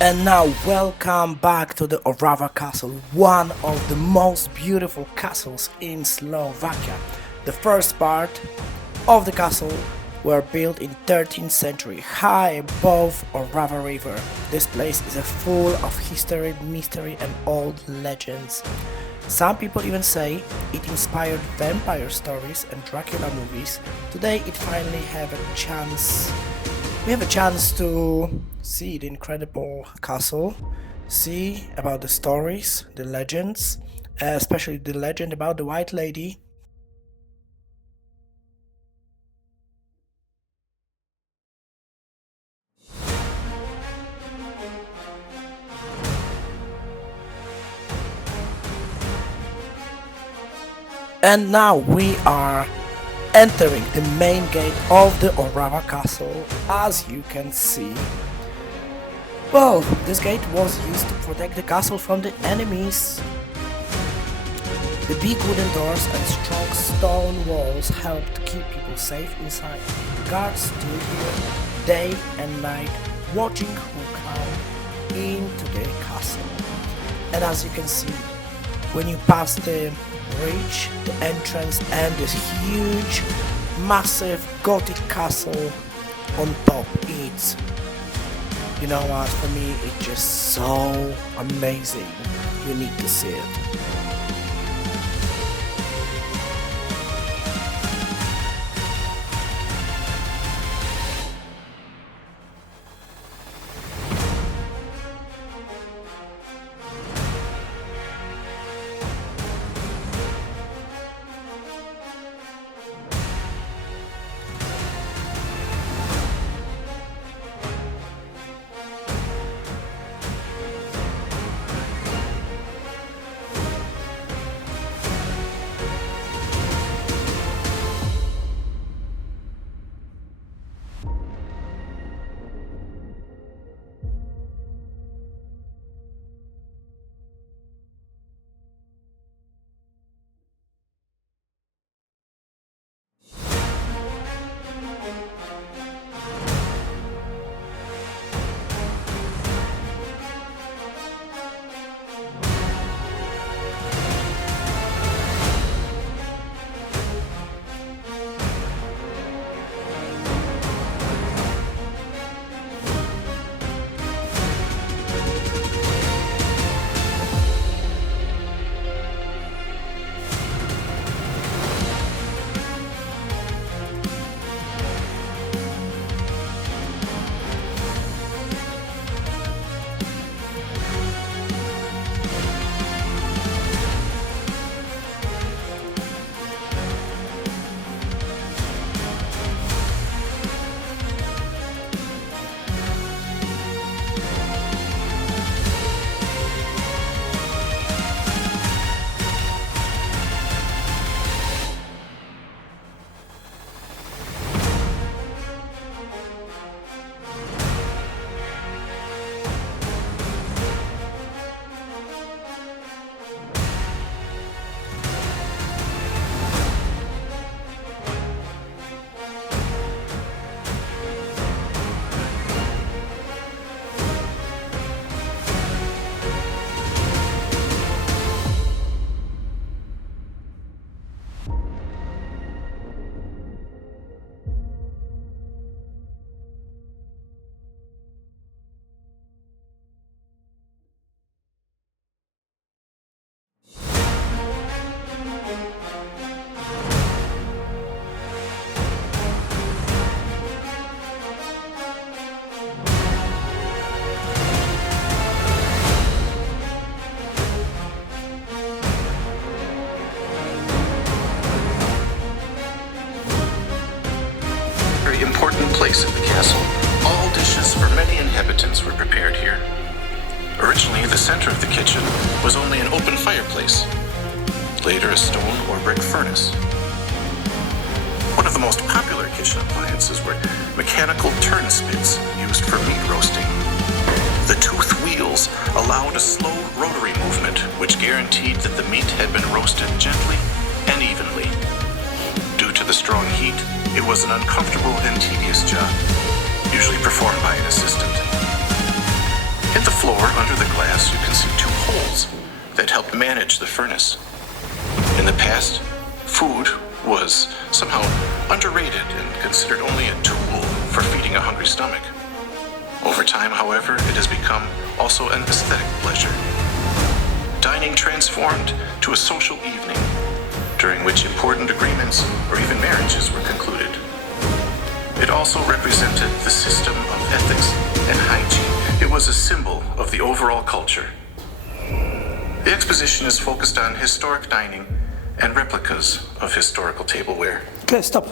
And now welcome back to the Orava Castle, one of the most beautiful castles in Slovakia. The first part of the castle were built in 13th century, high above Orava River. This place is full of history, mystery and old legends. Some people even say it inspired vampire stories and Dracula movies. Today it finally we have a chance to see the incredible castle, see about the stories, the legends, especially the legend about the White Lady. And now we are entering the main gate of the Orava Castle, as you can see. Well, this gate was used to protect the castle from the enemies. The big wooden doors and strong stone walls helped keep people safe inside. Guards stood here day and night, watching who come into the castle. And as you can see, when you pass the bridge, the entrance, and this huge, massive Gothic castle on top, it's, you know what, for me it's just so amazing. You need to see it. Important place in the castle. All dishes for many inhabitants were prepared here. Originally, the center of the kitchen was only an open fireplace. Later, a stone or brick furnace. One of the most popular kitchen appliances were mechanical turn spits used for meat roasting. The tooth wheels allowed a slow rotary movement, which guaranteed that the meat had been roasted gently and evenly. Due to the strong heat, it was an uncomfortable and tedious job, usually performed by an assistant. In the floor under the glass, you can see two holes that help manage the furnace. In the past, food was somehow underrated and considered only a tool for feeding a hungry stomach. Over time, however, it has become also an aesthetic pleasure. Dining transformed to a social evening, during which important agreements or even marriages were concluded. It also represented the system of ethics and hygiene. It was a symbol of the overall culture. The exposition is focused on historic dining and replicas of historical tableware. Okay, stop.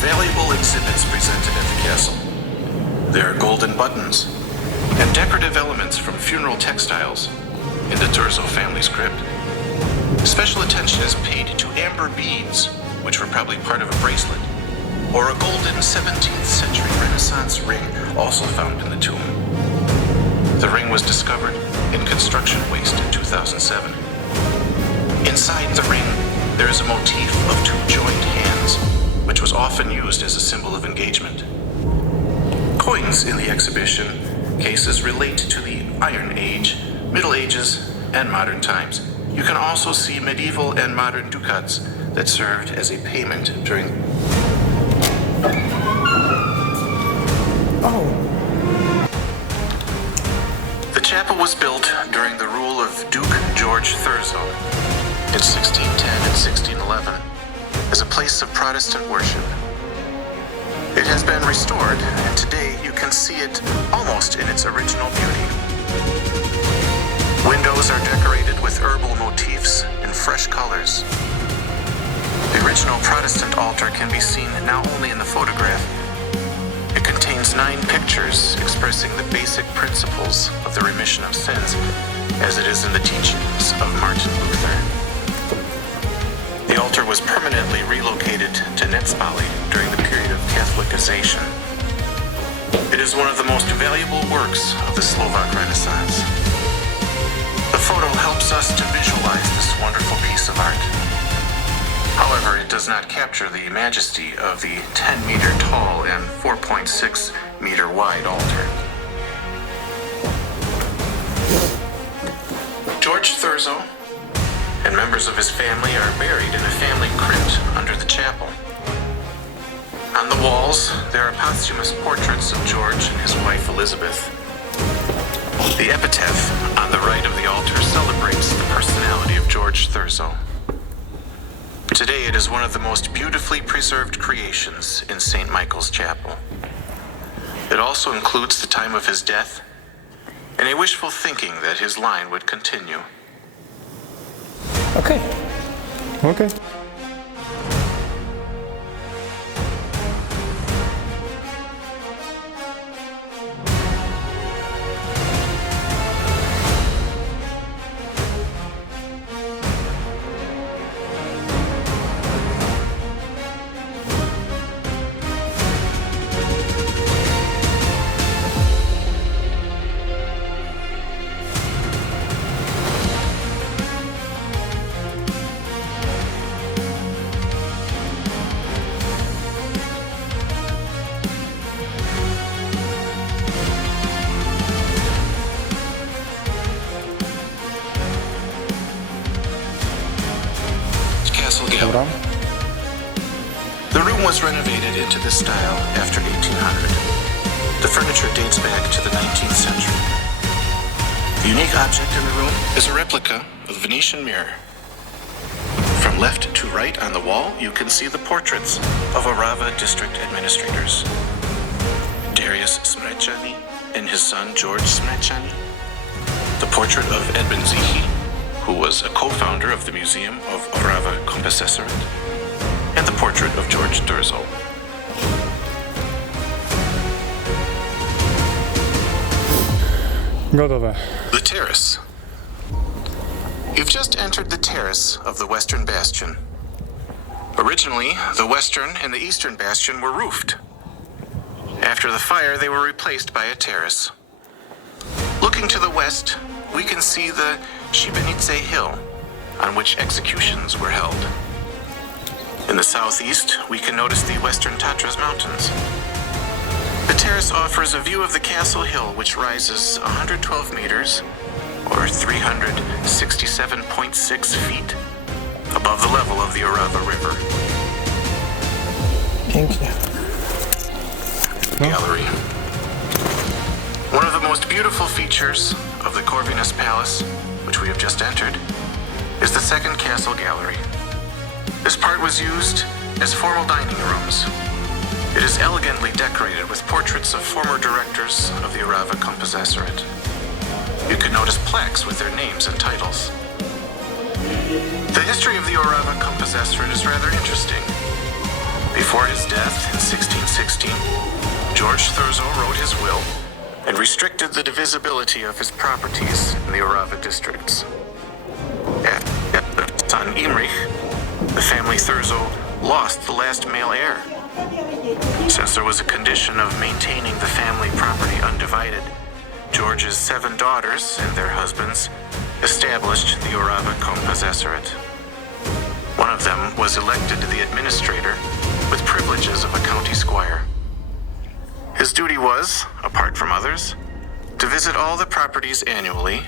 Valuable exhibits presented at the castle. There are golden buttons and decorative elements from funeral textiles in the Thurzo family's crypt. Special attention is paid to amber beads, which were probably part of a bracelet, or a golden 17th century Renaissance ring also found in the tomb. The ring was discovered in construction waste in 2007. Inside the ring, there is a motif of two joined hands, which was often used as a symbol of engagement. Coins in the exhibition cases relate to the Iron Age, Middle Ages, and modern times. You can also see medieval and modern ducats that served as a payment during... The chapel was built during the rule of Duke George Thurzo in 1610 and 1611. As a place of Protestant worship. It has been restored, and today you can see it almost in its original beauty. Windows are decorated with herbal motifs in fresh colors. The original Protestant altar can be seen now only in the photograph. It contains 9 pictures expressing the basic principles of the remission of sins, as it is in the teachings of Martin Luther. The altar was permanently relocated to Netzbali during the period of Catholicization. It is one of the most valuable works of the Slovak Renaissance. The photo helps us to visualize this wonderful piece of art. However, it does not capture the majesty of the 10-meter tall and 4.6-meter wide altar. George Thurzo and members of his family are buried in a family crypt under the chapel. On the walls, there are posthumous portraits of George and his wife Elizabeth. The epitaph on the right of the altar celebrates the personality of George Thurzo. Today it is one of the most beautifully preserved creations in St. Michael's Chapel. It also includes the time of his death and a wishful thinking that his line would continue. Okay. Okay. Dobra. The room was renovated into this style after 1800. The furniture dates back to the 19th century. The unique object in the room is a replica of the Venetian mirror. From left to right on the wall, you can see the portraits of Orava district administrators. Darius Smrečany and his son George Smrečany. The portrait of Edmund Zihi, who was a co-founder of the Museum of Orava Compensatorit, and the portrait of George Durzo. Gotowe. The terrace. You've just entered the terrace of the western bastion. Originally, the western and the eastern bastion were roofed. After the fire, they were replaced by a terrace. Looking to the west, we can see the Šibenice Hill, on which executions were held. In the southeast, we can notice the western Tatras Mountains. The terrace offers a view of the Castle Hill, which rises 112 meters, or 367.6 feet, above the level of the Orava River. Pięknie. Gallery. One of the most beautiful features of the Corvinus Palace, which we have just entered, is the second castle gallery. This part was used as formal dining rooms. It is elegantly decorated with portraits of former directors of the Orava Compensatorit. You can notice plaques with their names and titles. The history of the Orava Compensatorit is rather interesting. Before his death in 1616, George Thurzo wrote his will and restricted the divisibility of his properties in the Orava districts. After his son Imrich, the family Thurzo lost the last male heir. Since there was a condition of maintaining the family property undivided, George's 7 daughters and their husbands established the Orava Compensatorit. One of them was elected the administrator with privileges of a county squire. His duty was, apart from others, to visit all the properties annually,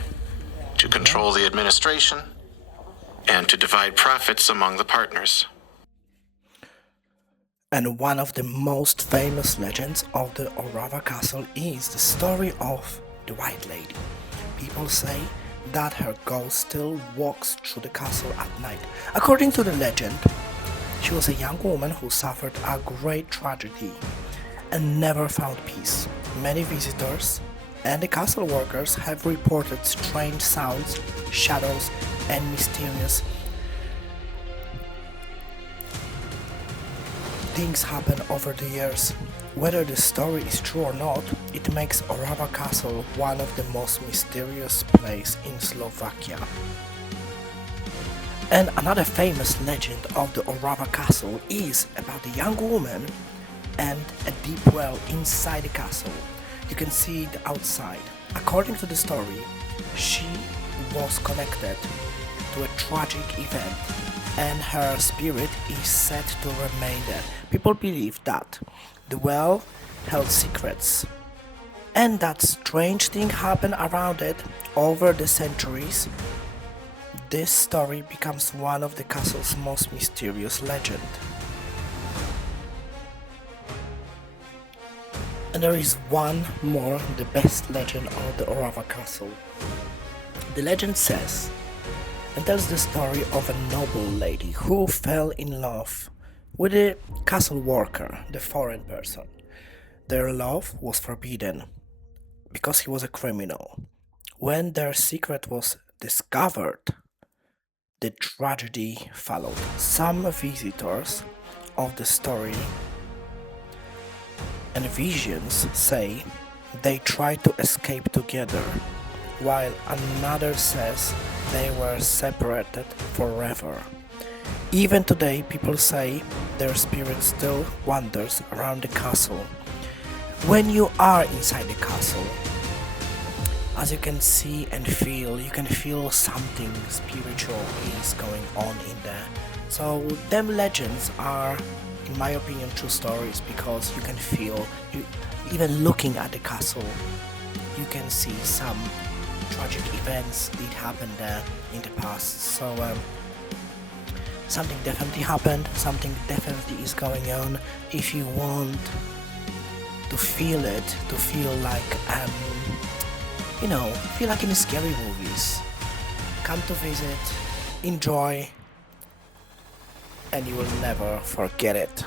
to control the administration, and to divide profits among the partners. And one of the most famous legends of the Orava Castle is the story of the White Lady. People say that her ghost still walks through the castle at night. According to the legend, she was a young woman who suffered a great tragedy and never found peace. Many visitors and the castle workers have reported strange sounds, shadows, and mysterious things happen over the years. Whether the story is true or not, it makes Orava Castle one of the most mysterious places in Slovakia. And another famous legend of the Orava Castle is about a young woman and a deep well inside the castle. You can see it outside. According to the story, she was connected to a tragic event and her spirit is said to remain there. People believe that the well held secrets and that strange things happen around it over the centuries. This story becomes one of the castle's most mysterious legends. And there is one more, the best legend of the Orava Castle. The legend says and tells the story of a noble lady who fell in love with a castle worker, the foreign person. Their love was forbidden because he was a criminal. When their secret was discovered, the tragedy followed. Some visitors of the story and visions say they tried to escape together, while another says they were separated forever. Even today, people say their spirit still wanders around the castle. When you are inside the castle, as you can see and feel, you can feel something spiritual is going on in there. So them legends are, in my opinion, true stories, because you can feel, even looking at the castle, you can see some tragic events did happen there in the past. So something definitely happened, something definitely is going on. If you want to feel it, to feel like, you know, feel like in the scary movies. Come to visit, enjoy, and you will never forget it.